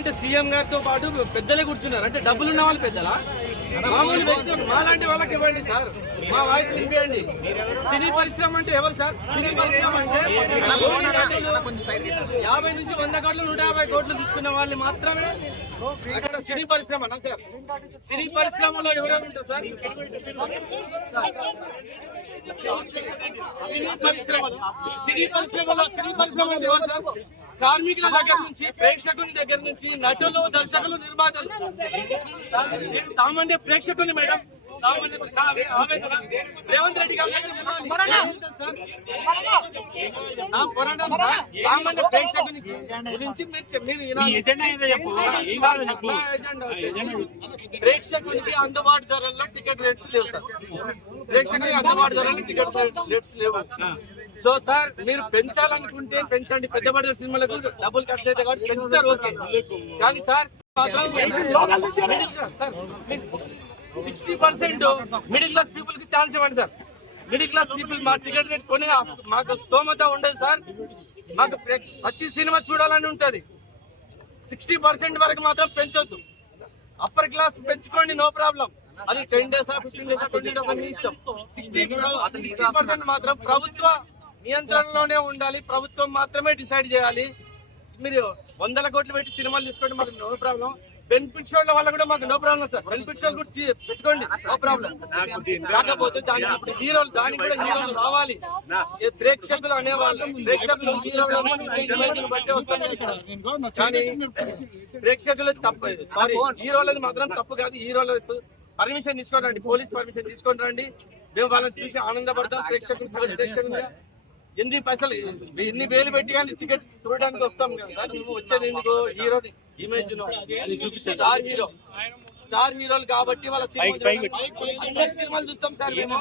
అంటే సీఎం గారితో పాటు పెద్దలే కూర్చున్నారు. అంటే డబ్బులున్న వాళ్ళు పెద్దలా? మామూలు వ్యక్తులు మాలాంటి వాళ్ళకి ఇవ్వండి సార్, మా వాయిస్ వినిపించండి. సినీ పరిశ్రమ అంటే ఎవరు సార్? సినీ పరిశ్రమ అంటే 50 నుంచి 100 కోట్లు 150 కోట్లు తీసుకున్న వాళ్ళు మాత్రమే అక్కడ సినీ పరిశ్రమ అన్నా సార్. సినీ పరిశ్రమలో ఎవరెవరు ఉంటారు సార్? సినీ పరిశ్రమ ఎవరు సార్? కార్మికుల దగ్గర నుంచి, ప్రేక్షకుని దగ్గర నుంచి, నటులు, దర్శకులు, నిర్మాతలు. సామాన్య ప్రేక్షకుని మేడం, రేవంత్ రెడ్డి గారు సామాన్య ప్రేక్షకుని గురించి ప్రేక్షకునికి అందుబాటు ధరల్లో టికెట్ రేట్స్ లేవు సార్. ప్రేక్షకునికి అందుబాటు ధరల్లో టికెట్ రేట్స్ లేవు. సో సార్, మీరు పెంచాలనుకుంటే పెంచండి. పెద్ద బడ్జెట్ సినిమాలకు డబ్బులు ఖర్చు అయితే కాబట్టి పెంచుతారు, ఓకే. కానీ సార్ మాత్రం 60% మిడిల్ క్లాస్ పీపుల్ కి ఛాన్స్ ఇవ్వండి సార్. మిడిల్ క్లాస్ పీపుల్ మా టికెట్ రేట్ కొని మాకు స్తోమత ఉండదు సార్. మాకు ప్రతి సినిమా చూడాలని ఉంటది. 60% వరకు మాత్రం పెంచొద్దు. అప్పర్ క్లాస్ పెంచుకోండి, నో ప్రాబ్లం. అది 10 days 15 days 20 days అని ఇష్టం. 60% మాత్రం ప్రభుత్వ నియంత్రణలోనే ఉండాలి. ప్రభుత్వం మాత్రమే డిసైడ్ చేయాలి. మీరు 100 కోట్లు పెట్టి సినిమాలు తీసుకోండి, మాకు నో ప్రాబ్లం. బెనిఫిట్ షోల వల్ల కూడా మాకు నో ప్రాబ్లం సార్. బెనిఫిట్ షోలు కూడా పెట్టుకోండి, నో ప్రాబ్లం. కాకపోతే దానికి ఇప్పుడు హీరోలు, దానికి కూడా హీరోలు రావాలి. ప్రేక్షకులు అనేవాళ్ళు, ప్రేక్షకులు హీరోలను బట్టి వస్తారు. కానీ ప్రేక్షకులు తప్పు, సారీ హీరోలది మాత్రం తప్పు కాదు. హీరోలకు పర్మిషన్ తీసుకొని రండి, పోలీస్ పర్మిషన్ తీసుకొని రండి. మేము వాళ్ళని చూసి ఆనందపడతాం. ప్రేక్షకులు ఎన్ని పైసలు, ఎన్ని వేలు పెట్టి కానీ టికెట్ చూడడానికి వస్తాం కదా సార్. నువ్వు వచ్చేది ఎందుకు? హీరో ఇమేజ్ స్టార్ హీరోలు కాబట్టి వాళ్ళ సినిమాలు చూస్తాం సార్ మేము.